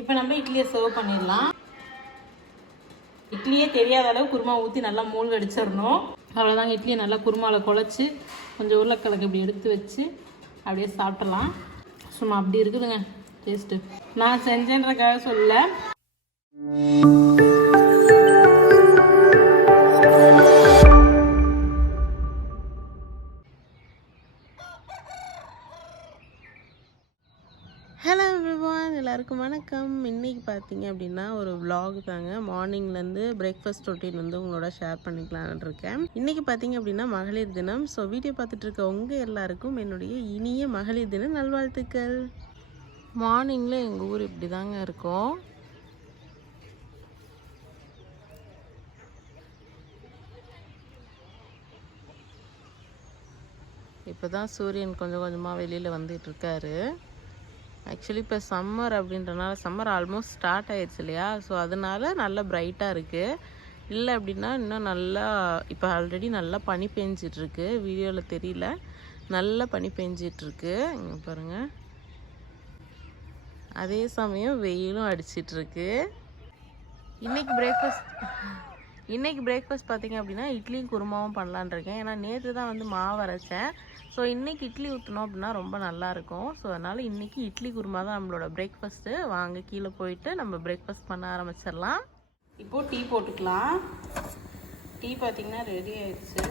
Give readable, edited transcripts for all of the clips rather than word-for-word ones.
இப்போ நம்ம இட்லியை சர்வ் பண்ணிடலாம். இட்லியே தெரியாத அளவு குருமா ஊற்றி நல்லா மூழ்க அடிச்சிடணும். அவ்வளோதாங்க. இட்லியை நல்லா குருமாவில் குழச்சி கொஞ்சம் உருளைக்கிழங்கு இப்படி எடுத்து வச்சு அப்படியே சாப்பிட்றலாம். சும்மா அப்படி இருக்குதுங்க டேஸ்ட்டு. நான் செஞ்சேன்றதுக்காக சொல்லல. ஹலோ எவ்ரிவான், எல்லாருக்கும் வணக்கம். இன்றைக்கி பார்த்தீங்க அப்படின்னா ஒரு vlog தாங்க. மார்னிங்லேருந்து பிரேக்ஃபாஸ்ட் ரொட்டீன் வந்து உங்களோட ஷேர் பண்ணிக்கலான்னு இருக்கேன். இன்றைக்கி பார்த்தீங்க அப்படின்னா மகளிர் தினம். ஸோ வீடியோ பார்த்துட்டு இருக்க உங்கள் எல்லாருக்கும் என்னுடைய இனிய மகளிர் தின நல்வாழ்த்துக்கள். மார்னிங்கில் எங்கள் ஊர் இப்படி தாங்க இருக்கும். இப்போ தான் சூரியன் கொஞ்சம் கொஞ்சமாக வெளியில் வந்துட்டுருக்காரு. ஆக்சுவலி இப்போ சம்மர் அப்படின்றனால சம்மர் ஆல்மோஸ்ட் ஸ்டார்ட் ஆயிடுச்சு இல்லையா? ஸோ அதனால நல்லா பிரைட்டாக இருக்குது. இல்லை அப்படின்னா இன்னும் நல்லா இப்போ ஆல்ரெடி நல்லா பனி பெஞ்சிட்ருக்கு. வீடியோவில் தெரியல, நல்லா பனி பெஞ்சிட்ருக்கு. இங்கே பாருங்கள். அதே சமயம் வெயிலும் அடிச்சிட்ருக்கு. இன்றைக்கி பிரேக்ஃபாஸ்ட் பார்த்திங்க அப்படின்னா இட்லியும் குருமாவும் பண்ணலான் இருக்கேன். ஏன்னா நேற்று தான் வந்து மாவு அரைச்சேன். ஸோ இன்றைக்கி இட்லி ஊற்றினோம் அப்படின்னா ரொம்ப நல்லாயிருக்கும். ஸோ அதனால் இன்றைக்கி இட்லி குருமா தான் நம்மளோட பிரேக்ஃபாஸ்ட்டு. வாங்க கீழே போயிட்டு நம்ம பிரேக்ஃபாஸ்ட் பண்ண ஆரம்பிச்சிடலாம். இப்போது டீ போட்டுக்கலாம். டீ பார்த்திங்கன்னா ரெடி ஆயிடுச்சு.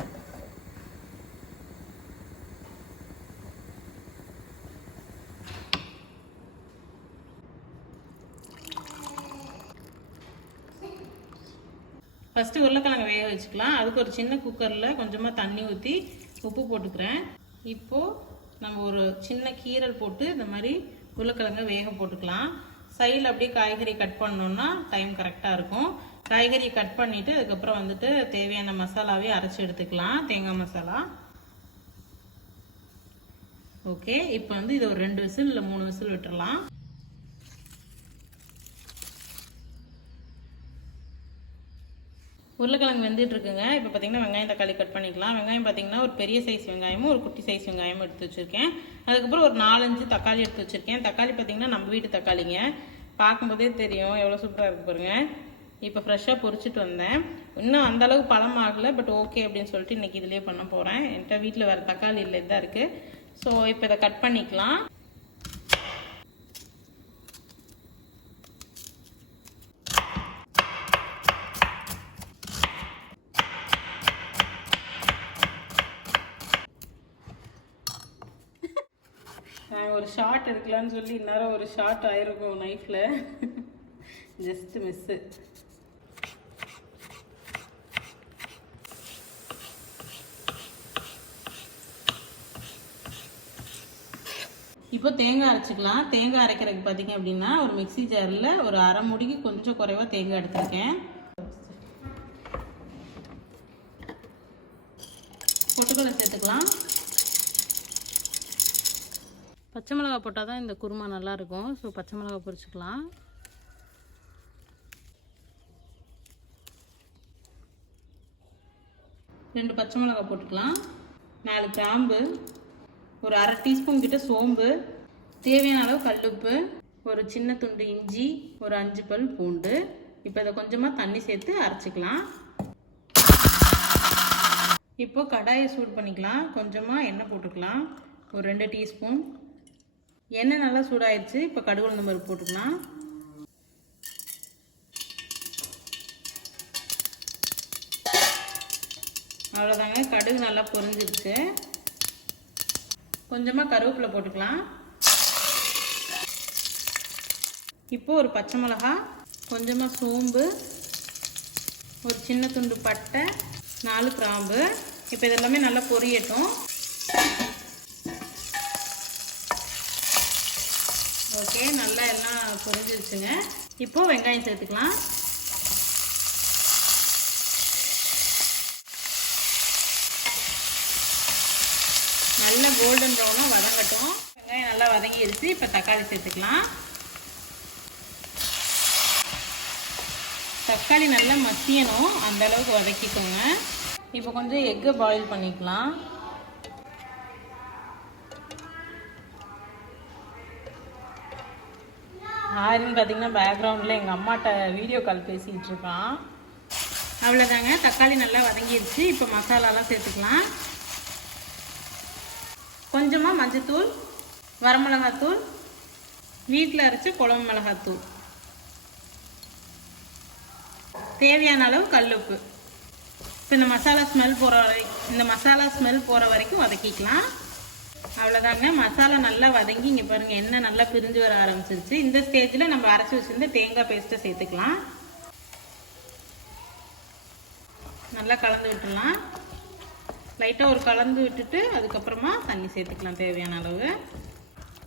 ஃபஸ்ட்டு உருளைக்கிழங்கு வேக வச்சுக்கலாம். அதுக்கு ஒரு சின்ன குக்கரில் கொஞ்சமாக தண்ணி ஊற்றி உப்பு போட்டுக்கிறேன். இப்போது நம்ம ஒரு சின்ன கீரல் போட்டு இந்த மாதிரி உருளைக்கிழங்க வேக போட்டுக்கலாம். சைடில் அப்படியே காய்கறி கட் பண்ணோன்னா டைம் கரெக்டாக இருக்கும். காய்கறியை கட் பண்ணிவிட்டு அதுக்கப்புறம் வந்துட்டு தேவையான மசாலாவே அரைச்சி எடுத்துக்கலாம். தேங்காய் மசாலா. ஓகே, இப்போ வந்து இது ஒரு 2 விசில் இல்லை 3 விசில் விட்டுடலாம். உருளைக்கிழங்கு வெந்துட்டு இருக்குங்க. இப்போ பார்த்தீங்கன்னா வெங்காயம் தக்காளி கட் பண்ணிக்கலாம். வெங்காயம் பார்த்தீங்கன்னா ஒரு பெரிய சைஸ் வெங்காயமும் ஒரு குட்டி சைஸ் வெங்காயமும் எடுத்து வச்சுருக்கேன். அதுக்கப்புறம் ஒரு 4-5 தக்காளி எடுத்து வச்சுருக்கேன். தக்காளி பார்த்தீங்கன்னா நம்ம வீட்டு தக்காளிங்க. பார்க்கும்போதே தெரியும் எவ்வளோ சூப்பராக இருக்கு பாருங்க. இப்போ ஃப்ரெஷ்ஷாக பொரிச்சிட்டு வந்தேன். இன்னும் அந்தளவுக்கு பழம் ஆகலை, பட் ஓகே அப்படின்னு சொல்லிட்டு இன்றைக்கி இதிலே பண்ண போகிறேன். என்கிட்ட வீட்டில் வேறு தக்காளி இல்லை, இதாக இருக்குது. ஸோ இப்போ இதை கட் பண்ணிக்கலாம். ஒரு ஷார்ட் எடுக்கலான்னு சொல்லி இந்நேரம் ஒரு ஷார்ட் ஆயிருக்கும் நைஃப்பில். Just miss. இப்போ தேங்காய் அரைச்சிக்கலாம். தேங்காய் அரைக்கிறதுக்கு பார்த்தீங்க அப்படின்னா ஒரு மிக்சி ஜாரில் ஒரு அரை முடிக்கு கொஞ்சம் குறைவாக தேங்காய் எடுத்துருக்கேன். பொட்டுக்கடலை சேர்த்துக்கலாம். பச்சை மிளகா போட்டால் தான் இந்த குருமா நல்லாயிருக்கும். ஸோ பச்சை மிளகா பொரிச்சுக்கலாம். ரெண்டு பச்சை மிளகா போட்டுக்கலாம். 4 கிராம்பு, ஒரு அரை டீஸ்பூன் கிட்ட சோம்பு, தேவையான அளவு கல்லுப்பு, ஒரு சின்ன துண்டு இஞ்சி, ஒரு 5 பல் பூண்டு. இப்போ இதை கொஞ்சமாக தண்ணி சேர்த்து அரைச்சிக்கலாம். இப்போ கடாயை சூடு பண்ணிக்கலாம். கொஞ்சமாக எண்ணெய் போட்டுக்கலாம். ஒரு 2 டீஸ்பூன் எண்ணெய் நல்லா சூடாயிடுச்சு. இப்போ கடுகு உளுந்தம் பருப்பு போட்டுக்கலாம். அவ்வளோதாங்க, கடுகு நல்லா பொரிஞ்சிருச்சு. கொஞ்சமாக கருவேப்பிலை போட்டுக்கலாம். இப்போ ஒரு பச்சை மிளகா, கொஞ்சமாக சோம்பு, ஒரு சின்ன துண்டு பட்டை, 4 கிராம்பு. இப்போ இதெல்லாமே நல்லா பொரியட்டும். ஓகே, நல்லா எல்லாம் பொரிஞ்சிருச்சுங்க. இப்போது வெங்காயம் சேர்த்துக்கலாம். நல்லா கோல்டன் ப்ரௌனாக வதங்கட்டும். வெங்காயம் நல்லா வதங்கிடுச்சு. இப்போ தக்காளி சேர்த்துக்கலாம். தக்காளி நல்லா மசியணும், அந்த அளவுக்கு வதக்கிக்கோங்க. இப்போ கொஞ்சம் எக்கை பாயில் பண்ணிக்கலாம். ஆரின்னு பார்த்தீங்கன்னா பேக்ரவுண்டில் எங்கள் அம்மாட்ட வீடியோ கால் பேசிகிட்டு இருக்கான். அவ்வளோதாங்க, தக்காளி நல்லா வதங்கிடுச்சு. இப்போ மசாலாலாம் சேர்த்துக்கலாம். கொஞ்சமாக மஞ்சத்தூள், வரமிளகாத்தூள், வீட்டில் அரைச்ச குழம்பு மிளகாத்தூள், தேவையான அளவு கல்லுப்பு. இப்போ இந்த மசாலா ஸ்மெல் போகிற வரைக்கும் வதக்கிக்கலாம். அவ்வளோதாங்க, மசாலா நல்லா வதங்கி இங்கே பாருங்கள் எண்ணெய் நல்லா பிரிஞ்சு வர ஆரம்பிச்சிருச்சு. இந்த ஸ்டேஜில் நம்ம அரைச்சி வச்சுருந்த தேங்காய் பேஸ்ட்டை சேர்த்துக்கலாம். நல்லா கலந்து விட்டுடலாம். லைட்டாக ஒரு கலந்து விட்டுட்டு அதுக்கப்புறமா தண்ணி சேர்த்துக்கலாம் தேவையான அளவு.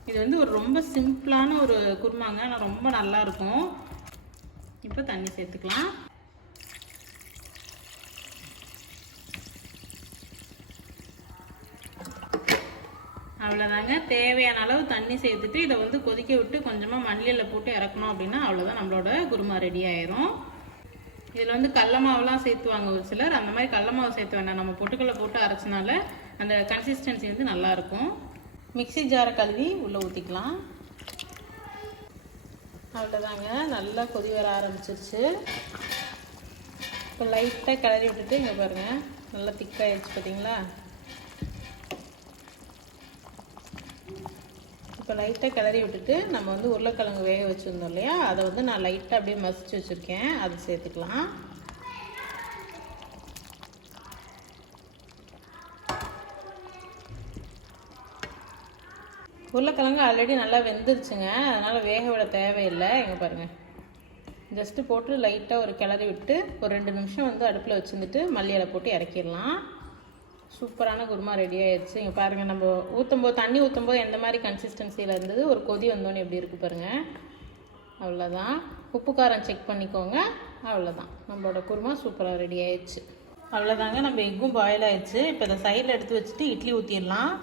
இது வந்து ஒரு ரொம்ப சிம்பிளான ஒரு குருமாங்க, ஆனால் ரொம்ப நல்லாயிருக்கும். இப்போ தண்ணி சேர்த்துக்கலாம். அவ்வளோதாங்க, தேவையான அளவு தண்ணி சேர்த்துட்டு இதை வந்து கொதிக்க விட்டு கொஞ்சமாக மல்லியில் போட்டு இறக்கணும் அப்படின்னா அவ்வளோதான், நம்மளோட குருமா ரெடி ஆயிரும். இதில் வந்து கடல மாவுலாம் சேர்த்துவாங்க ஒரு சிலர். அந்த மாதிரி கடல மாவு சேர்த்து வேண்டாம், நம்ம பொட்டுக்கடலை போட்டு அரைச்சனால அந்த கன்சிஸ்டன்சி வந்து நல்லாயிருக்கும். மிக்ஸி ஜாரை கழுவி உள்ளே ஊற்றிக்கலாம். அவ்வளோதாங்க, நல்லா கொதி வர ஆரம்பிச்சிருச்சு. இப்போ லைட்டாக கிளறி விட்டுட்டு இங்கே பாருங்கள் நல்லா திக்காகிடுச்சு பார்த்தீங்களா. இப்போ லைட்டாக கிளறி விட்டுட்டு நம்ம வந்து உருளைக்கிழங்கு வேக வச்சுருந்தோம் இல்லையா, அதை வந்து நான் லைட்டாக அப்படியே மசிச்சு வச்சுருக்கேன், அது சேர்த்துக்கலாம். உருளைக்கிழங்கு ஆல்ரெடி நல்லா வெந்துருச்சுங்க, அதனால் வேக விட தேவையில்லை. இங்கே பாருங்கள், ஜஸ்ட்டு போட்டு லைட்டாக ஒரு கிளறி விட்டு ஒரு 2 நிமிஷம் வந்து அடுப்பில் வச்சுருந்துட்டு மல்லி இலை போட்டு இறக்கிடலாம். சூப்பரான குருமா ரெடி ஆயிடுச்சு. இங்கே பாருங்கள், நம்ம தண்ணி ஊற்றும்போது எந்த மாதிரி கன்சிஸ்டன்சியில் இருந்தது, ஒரு கொதி வந்தோன்னே எப்படி இருக்குது பாருங்கள். அவ்வளோதான், உப்பு காரம் செக் பண்ணிக்கோங்க. அவ்வளோதான், நம்மளோட குருமா சூப்பராக ரெடி ஆயிடுச்சு. அவ்வளோதாங்க, நம்ம எக்கும் பாயில் ஆயிடுச்சு. இப்போ இதை சைடில் எடுத்து வச்சுட்டு இட்லி ஊற்றிடலாம்.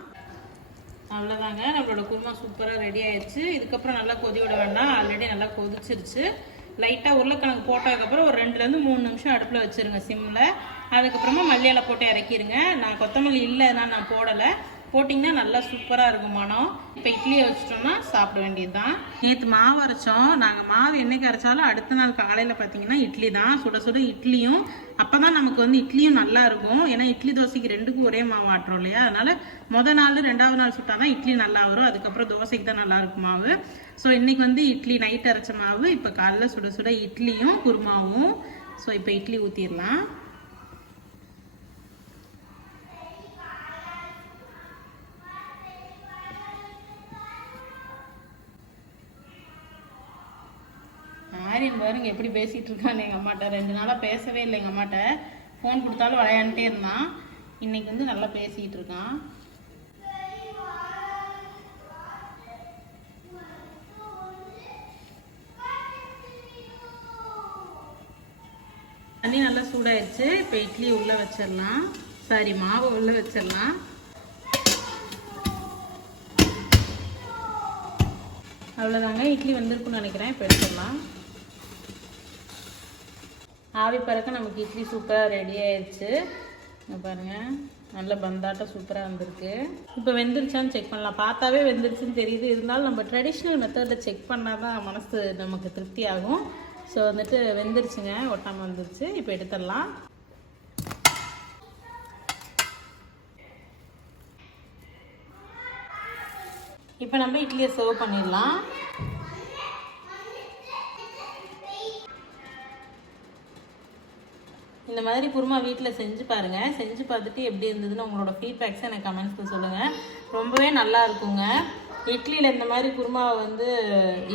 அவ்வளோதாங்க, நம்மளோட குருமா சூப்பராக ரெடி ஆயிடுச்சு. இதுக்கப்புறம் நல்லா கொதி விட வேண்டாம், ஆல்ரெடி நல்லா கொதிச்சிருச்சு. லைட்டாக உருளைக்கிழங்கு போட்டதுக்கப்புறம் ஒரு 2-3 நிமிஷம் அடுப்பில் வச்சுருங்க சிம்மில். அதுக்கப்புறமா மல்லி இலை போட்டு இறக்கிடுங்க. நான் கொத்தமல்லி இல்லைன்னா நான் போடலை, போட்டிங்கன்னா நல்லா சூப்பராக இருக்கும் மனம். இப்போ இட்லியை வச்சிட்டோம்னா சாப்பிட வேண்டியது தான். நேற்று மாவு அரைச்சோம். நாங்கள் மாவு என்னைக்கு அரைச்சாலும் அடுத்த நாள் காலையில் பார்த்தீங்கன்னா இட்லி தான், சுட சுட இட்லியும். அப்போ தான் நமக்கு வந்து இட்லியும் நல்லா இருக்கும். ஏன்னா இட்லி தோசைக்கு 2க்கும் ஒரே மாவு ஆட்டுறோம் இல்லையா, அதனால் மொதல் நாள் 2வது நாள் சுட்டால் தான் இட்லி நல்லா வரும். அதுக்கப்புறம் தோசைக்கு தான் நல்லா இருக்கும் மாவு. ஸோ இன்றைக்கி வந்து இட்லி நைட் அரைச்ச மாவு, இப்போ காலைல சுட சுட இட்லியும் குருமாவும். ஸோ இப்போ இட்லி ஊற்றிடலாம். ஆரியன் பாருங்க எப்படி பேசிகிட்டு இருக்கான்னு எங்கள் அம்மாட்ட. 2 நாளாக பேசவே இல்லை எங்கள் அம்மாட்ட. ஃபோன் கொடுத்தாலும் விளையாண்டுட்டே இருந்தான். இன்னைக்கு வந்து நல்லா பேசிகிட்டு இருக்கான். தண்ணி நல்லா சூடாயிடுச்சு. இப்போ இட்லி உள்ளே வச்சிடலாம், மாவு உள்ளே வச்சிடலாம். அவ்வளோதாங்க, இட்லி வந்திருக்குன்னு நினைக்கிறேன். இப்போ எடுத்துடலாம். ஆவி பறக்க நமக்கு இட்லி சூப்பராக ரெடி ஆயிடுச்சு. பாருங்கள், நல்ல பந்தாட்டம் சூப்பராக வந்திருக்கு. இப்போ வெந்துருச்சான்னு செக் பண்ணலாம். பார்த்தாவே வெந்துருச்சுன்னு தெரியுது. இருந்தாலும் நம்ம ட்ரெடிஷ்னல் மெத்தடில் செக் பண்ணால் தான் மனசு நமக்கு திருப்தி ஆகும். ஸோ வந்துட்டு வெந்துருச்சுங்க, ஒட்டாமல் வந்துருச்சு. இப்போ எடுத்துடலாம். இப்போ நம்ம இட்லியை சர்வ் பண்ணிடலாம். இந்த மாதிரி குருமா வீட்டில் செஞ்சு பாருங்கள். செஞ்சு பார்த்துட்டு எப்படி இருந்ததுன்னு உங்களோட ஃபீட்பேக்ஸை எனக்கு கமெண்ட்ஸில் சொல்லுங்கள். ரொம்பவே நல்லா இருக்குங்க. இட்லியில் இந்த மாதிரி குருமாவை வந்து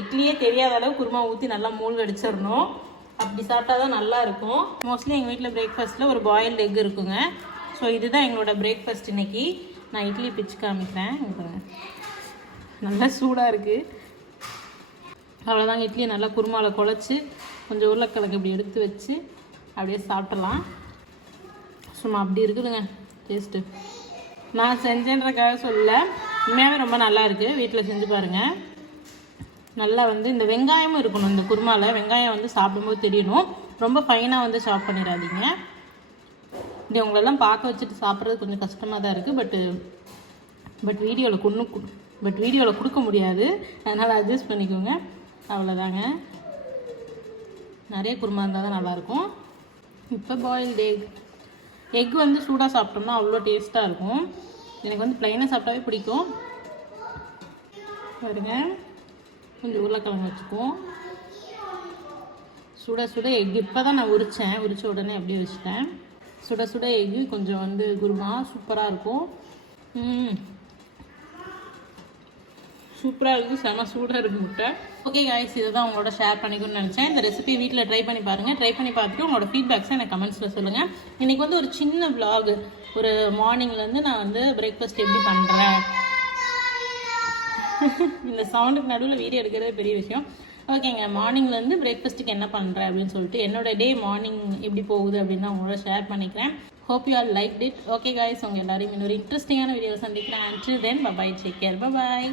இட்லியே தெரியாத அளவு குருமா ஊற்றி நல்லா மூழ்க அடிச்சிடணும். அப்படி சாப்பிட்டா தான் நல்லாயிருக்கும். மோஸ்ட்லி எங்கள் வீட்டில் பிரேக்ஃபாஸ்ட்டில் ஒரு பாயில்டு எக் இருக்குங்க. ஸோ இதுதான் எங்களோட பிரேக்ஃபாஸ்ட் இன்றைக்கி. நான் இட்லி பிச்சு காமிக்கிறேன். நல்லா சூடாக இருக்குது. அவ்வளோதாங்க, இட்லியை நல்லா குருமாவில் குழச்சி கொஞ்சம் உருளைக்கிழங்கு இப்படி எடுத்து வச்சு அப்படியே சாப்பிடலாம். சும்மா அப்படி இருக்குதுங்க டேஸ்ட்டு. நான் செஞ்சேன்றக்காக சொல்ல, உண்மையாகவே ரொம்ப நல்லா இருக்குது. வீட்டில் செஞ்சு பாருங்கள். நல்லா வந்து இந்த வெங்காயமும் இருக்கணும் இந்த குருமாவில். வெங்காயம் வந்து சாப்பிடும்போது தெரியணும். ரொம்ப ஃபைனாக வந்து சாப் பண்ணிடாதீங்க. இப்படி உங்களெல்லாம் பார்க்க வச்சுட்டு சாப்பிட்றது கொஞ்சம் கஷ்டமாக தான் இருக்குது. பட் வீடியோவில் கொடுக்க முடியாது, அதனால் அட்ஜஸ்ட் பண்ணிக்கோங்க. அவ்வளோதாங்க. நிறைய குருமா இருந்தால் தான் நல்லாயிருக்கும். இப்போ பாயில்டு எக் வந்து சூடாக சாப்பிட்டோம்னா அவ்வளோ டேஸ்ட்டாக இருக்கும். எனக்கு வந்து ப்ளைனாக சாப்பிட்டாவே பிடிக்கும். பாருங்க, கொஞ்சம் உருளைக்கிழங்கு வச்சுக்குவோம். சுட சுட எக் இப்போ தான் நான் உரித்த உடனே அப்படியே வச்சுட்டேன். சுட சுட எக்கு கொஞ்சம் வந்து குருமா சூப்பராக இருக்கும். சூப்பராக இருக்குது, செம சூடாக இருக்குது முட்டை. ஓகே காய்ஸ், இதை தான் உங்களோட ஷேர் பண்ணிக்கணும்னு நினச்சேன். இந்த ரெசிபியை வீட்டில் ட்ரை பண்ணி பாருங்கள். ட்ரை பண்ணி பார்த்துட்டு உங்களோட ஃபீட்பேக்ஸை எனக்கு கமெண்ட்ஸில் சொல்லுங்கள். இன்றைக்கி வந்து ஒரு சின்ன vlog, ஒரு மார்னிங்லேருந்து நான் வந்து பிரேக்ஃபாஸ்ட் எப்படி பண்ணுறேன், இந்த சவுண்டுக்கு நடுவில் வீடியோ எடுக்கிறதே பெரிய விஷயம். ஓகேங்க, மார்னிங்லேருந்து பிரேக்ஃபாஸ்ட்டுக்கு என்ன பண்ணுறேன் அப்படின்னு சொல்லிட்டு என்னோட டே மார்னிங் எப்படி போகுது அப்படின்னு உங்களோட ஷேர் பண்ணிக்கிறேன். Hope you all like it. Okay guys, உங்கள் எல்லாரையும் இன்னொரு இன்ட்ரெஸ்டிங்கான வீடியோ சந்திக்கிறேன். Until then, bye bye, take care, bye bye.